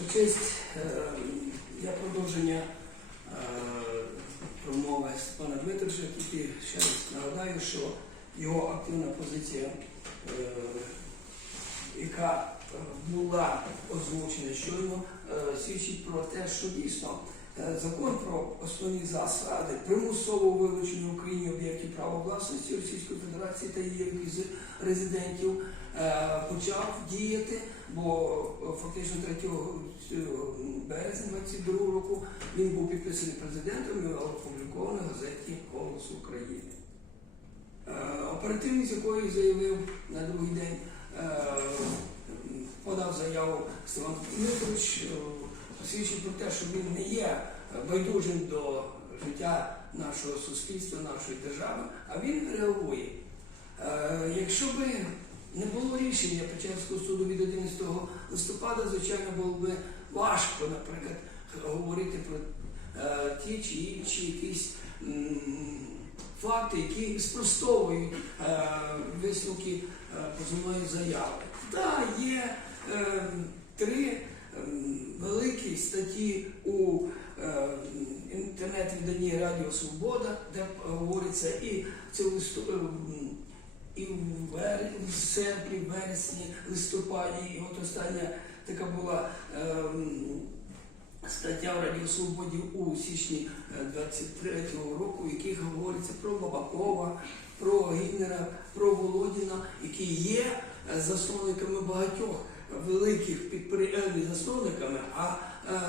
Ваша честь, е, для продовження е, промови Степана Дмитровича, тільки ще раз нагадаю, що його активна позиція, е, яка була озвучена щойно, свідчить про те, що дійсно закон про основні засади примусового вилучення в Україні об'єктів права власності Російської Федерації та її резидентів почав діяти, бо е, фактично 3 березня 22 року він був підписаний президентом і опублікований в газеті Голос України. Е, Оперативність якої заявив на другий день, е, подав заяву Степан Дмитрович, е, свідчить про те, що він не є байдужим до життя нашого суспільства, нашої держави, а він реагує. Е, Якщо би не було рішення Печерського суду від 11 листопада, звичайно, було б важко, наприклад, говорити про е, ті чи інші якісь факти, які спростовують е, висновки е, позовної заяви. Так, є е, три ем, великі статті у е, інтернет-виданні Радіо Свобода, де говориться і це і в, вер... в серпні, вересні, листопаді, і от остання така була ем, стаття в Радіо Свободі у січні е, 23-го року, в яких говориться про Бабакова, про Гіннера, про Володіна, які є е, засновниками багатьох великих підприємств, засновниками, а е,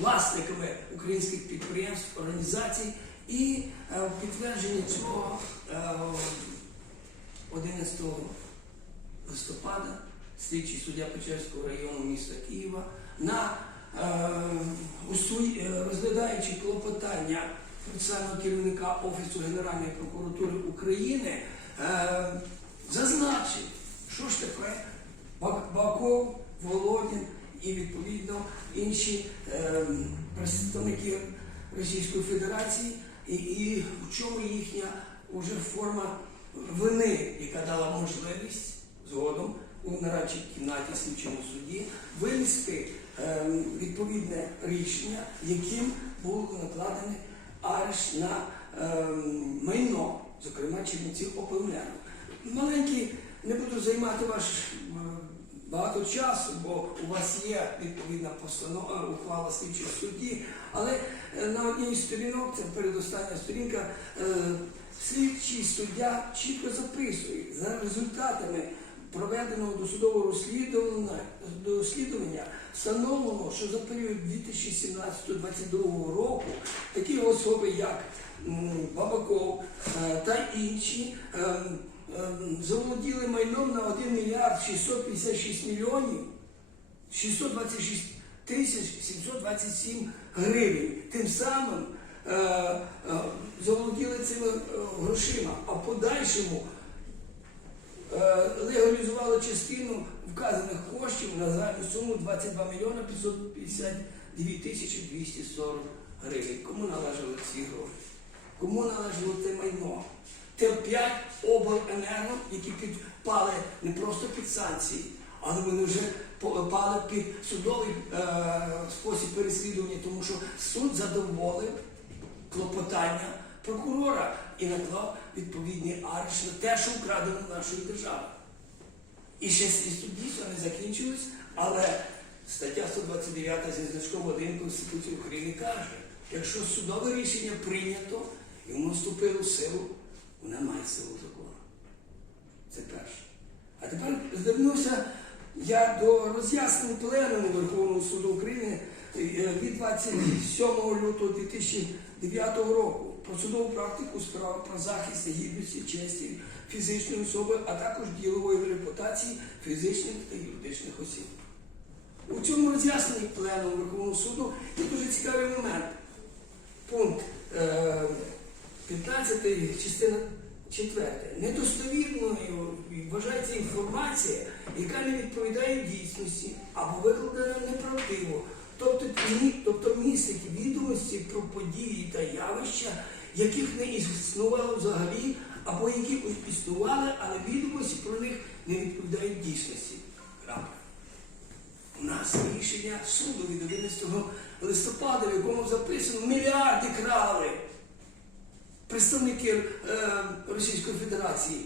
власниками українських підприємств, організацій. І е, підтвердження цього е, 11 листопада слідчий суддя Печерського району міста Києва на е, е, розглядаючи клопотання процесуального керівника Офісу Генеральної прокуратури України, е, зазначив, що ж таке Баков, Володін і відповідно інші е, представники Російської Федерації, і, і в чому їхня уже форма вини, яка дала можливість згодом у нарадчій кімнаті слідчому суді винести е, відповідне рішення, яким було накладений арешт на е, майно, зокрема Чернівців Опленерго. Маленький, не буду займати ваш багато часу, бо у вас є відповідна постанова, ухвала слідчого судді, але е, на одній сторінок, це передостання сторінка, е, слідчий суддя чітко записує за результатами проведеного досудового розслідування, дослідження встановлено, що за період 2017-2022 року такі особи, як Бабаков е, та інші, ем, ем, заволоділи майном на 1 мільярд 656 мільйонів 626 тисяч 727 гривень. Тим самим заволоділи цими е, грошима, а в подальшому е, легалізували частину вказаних коштів на загальну суму 22 мільйона 552 тисячі 240 гривень. Кому належали ці гроші? Кому належало це майно? Те п'ять обленерго, які підпали не просто під санкції, але вони вже попали під судовий е, спосіб переслідування, тому що суд задоволив клопотання прокурора і наклав відповідний арешт на те, що вкрадено нашої держави. І ще суд дійсно не закінчилось, але стаття 129 зі значком 1 Конституції України каже, якщо судове рішення прийнято і воно вступило в силу, воно має силу закону. Це перше. А тепер звернувся я до роз'яснень Пленуму Верховного суду України від 27 лютого 2009 року про судову практику справ про захист гідності, честі фізичної особи, а також ділової репутації фізичних та юридичних осіб. У цьому роз'ясненні Пленуму Верховного суду є дуже цікавий момент. Пункт е, 15 частина 4. Недостовірною вважається інформація, яка не відповідає дійсності або викладена неправдиво, тобто, тобто містить відомості про події та явища, яких не існувало взагалі, або які існували, але відомості про них не відповідають дійсності. Крапка. У нас рішення суду від 11 листопада, в якому записано мільярди крали представники е, Російської Федерації.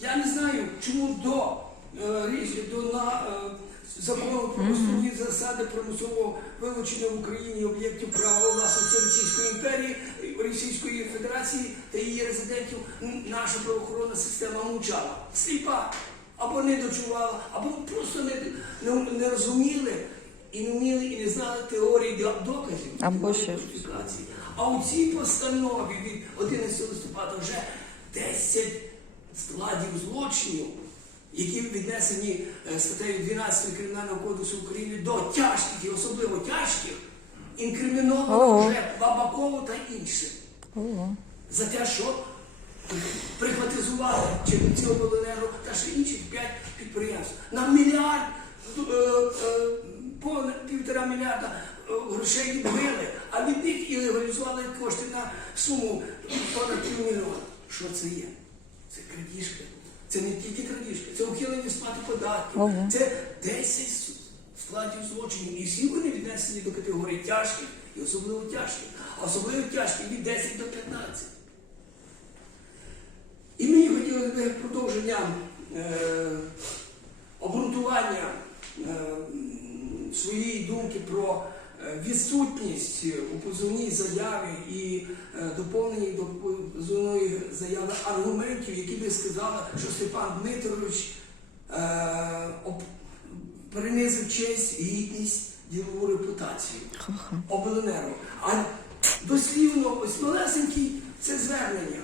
Я не знаю, чому до е, до на, е, закону про основні засади примусового вилучення в Україні об'єктів права власності Російської імперії, Російської Федерації та її резидентів наша правоохоронна система мовчала. Сліпа. Або не дочувала, або просто не, не, не розуміли і не вміли, і не знали теорії доказів. Або ще. А у цій постанові від 11 листопада вже 10 складів злочинів, які віднесені е, статтею 12 Кримінального кодексу України до тяжких і особливо тяжких, інкриміновано Ого. вже Бабакову та інших. Ого. За те, що прихватизували Чернівці обленерго та ще інших п'ять підприємств. На мільярд, е, е, понад півтора мільярда грошей відбили, а від них і легалізували кошти на суму понад півмільйона. Що це є? Це крадіжка. Це не тільки крадіжка, це ухилення сплати податків. Ого. Це 10 складів злочинів. І всі вони віднесені до категорії тяжких і особливо тяжких. А особливо тяжкі від 10 до 15. І мені хотілося б продовження е, обґрунтування е, своєї думки про відсутність у позовній заяві і е, доповненні до позовної заяви аргументів, які би сказали, що Степан Дмитрович е, принизив честь, гідність, ділову репутацію обленерго. А дослівно, ось малесенький це звернення.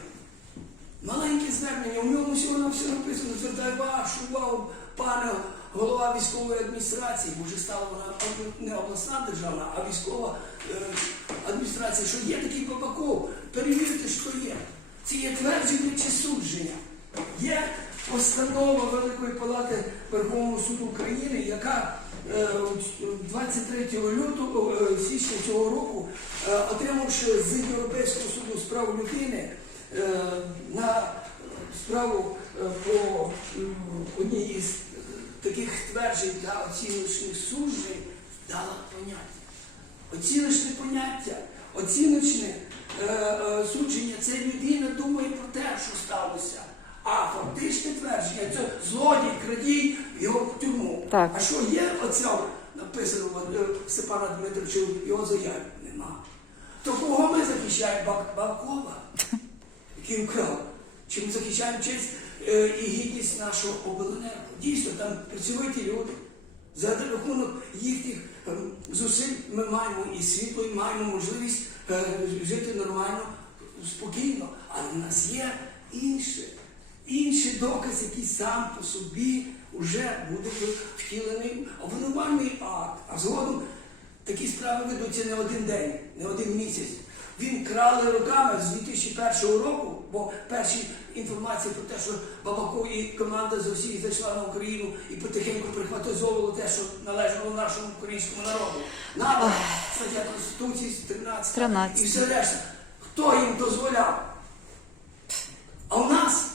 Маленьке звернення, у ньому всього на все написано, звертаю вашу увагу, пане голова військової адміністрації, бо вже стала вона не обласна державна, а військова е, адміністрація, що є такий Бабаков, перевірте, що є. Це є твердження чи судження. Є постанова Великої Палати Верховного суду України, яка е, 23 лютого е, січня цього року, е, отримавши з Європейського суду з прав людини е, на справу е, по одній із таких тверджень та оціночних суджень, дала поняття. Оціночне поняття, оціночне е, е, судження це людина думає про те, що сталося. А фактичне твердження це злодій, крадій, його в тюрму. Так. А що є оце написано е, Степана Дмитровича його заяві? Нема. То кого ми захищаємо? Бак- Бакова, який вкрав? Чи ми захищаємо честь і гідність нашого обленерго? Дійсно, там працьовиті люди. За рахунок їхніх е, зусиль ми маємо і світло, і маємо можливість е, жити нормально, спокійно. Але в нас є інше, інший доказ, який сам по собі вже буде втілений обвинувальний акт. А згодом такі справи ведуться не один день, не один місяць. Він крали роками з 2001 року, бо перші інформації про те, що Бабаков і команда з Росії зайшла на Україну і потихеньку прихватизовувало те, що належало нашому українському народу. НАТО, стаття Конституції 13, 13. і все решта. Хто їм дозволяв? А у нас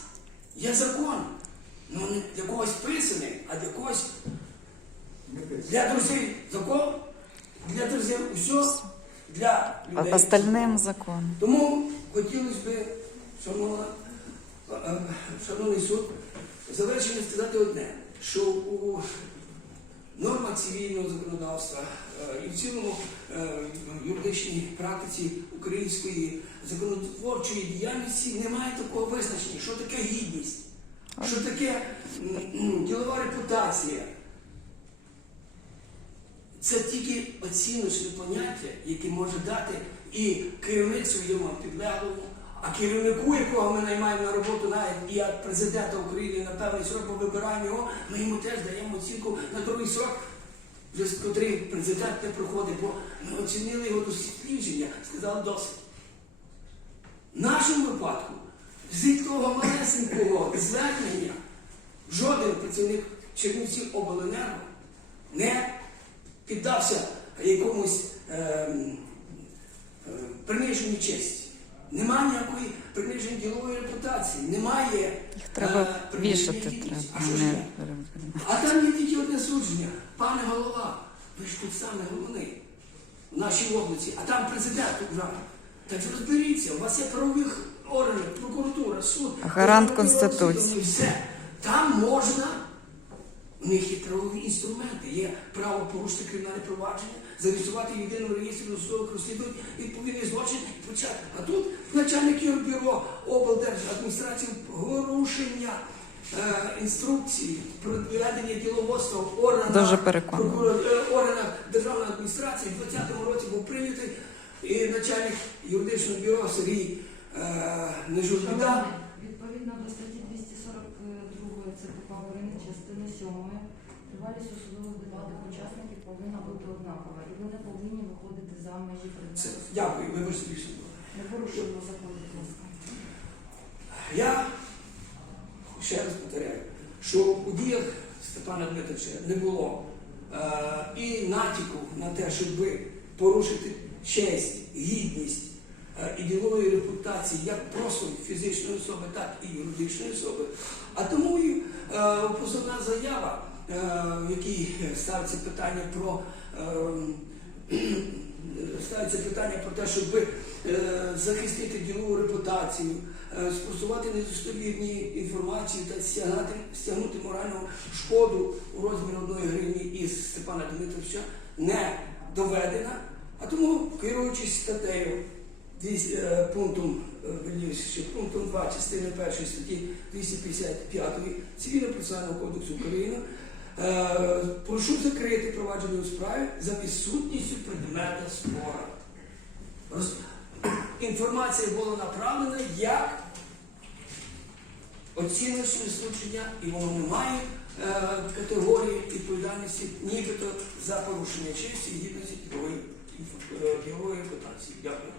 є закон. Ну не для когось писаний, а для когось для друзів закон, для друзів усе, для А людей. остальним закон. Тому хотілося б, шановна, е, шановний суд, завершення сказати одне, що у нормах цивільного законодавства е, і в цілому е, юридичній практиці української законотворчої діяльності немає такого визначення, що таке гідність, що таке ділова репутація. Це тільки оціночне поняття, яке може дати і керівник своєму підлеглому, а керівнику, якого ми наймаємо на роботу, навіть і як президента України на певний срок, бо вибираємо його, ми йому теж даємо оцінку на другий срок, з котрий президент не проходить, бо ми оцінили його дослідження, сказали досить. В нашому випадку з того малесенького звернення жоден працівник Чернівців обленерго не піддався якомусь ем, е, приниженню честі. Немає ніякої приниження ділової репутації, немає. Їх треба е, приниження вішати. Треба. А що ж. А там є тільки одне судження. Пане голова, Ви ж тут саме головний в нашій області, а там президент ура. Так розберіться, у вас є правових органів, прокуратура, суд, Гарант Конституції. Все. Там можна, у них правові інструменти, є право порушити кримінальне провадження, зареєструвати єдиному реєстрі досудових розслідувань відповідний злочин і почати. А тут начальник Юрбюро облдержадміністрації порушення е, інструкції про ведення діловодства в органах, е, органах державної адміністрації в 2020 році був прийнятий і начальник юридичного бюро Сергій е, Нежурбіда. Відповідно до статті 242 ЦПК України частини 7 тривалість у судових учасників повинна бути однакова, і ви не повинні виходити за межі Це, предмету. дякую, вибачте більше. Не порушуємо закон, будь ласка. Я ще раз повторяю, що у діях Степана Дмитровича не було е, і натяку на те, щоб порушити честь, гідність і ділової репутації як просто фізичної особи, так і юридичної особи. А тому і е, позовна заява, е, в якій ставиться питання про. Е, ставиться питання про те, щоб е, захистити ділову репутацію, е, спростувати недостовірні інформації та стягнути, стягнути моральну шкоду у розмірі одної гривні із Степана Дмитровича не доведена. А тому, керуючись статтею е, пунктом, е, пунктом 2 частини 1 статті 255 Цивільного процесуального кодексу України, е, прошу закрити провадження у справі за відсутністю предмета спора. Інформація була направлена як оціночне случення, і воно не має е, категорії відповідальності нібито за порушення честі і гідності е, репутації. Дякую.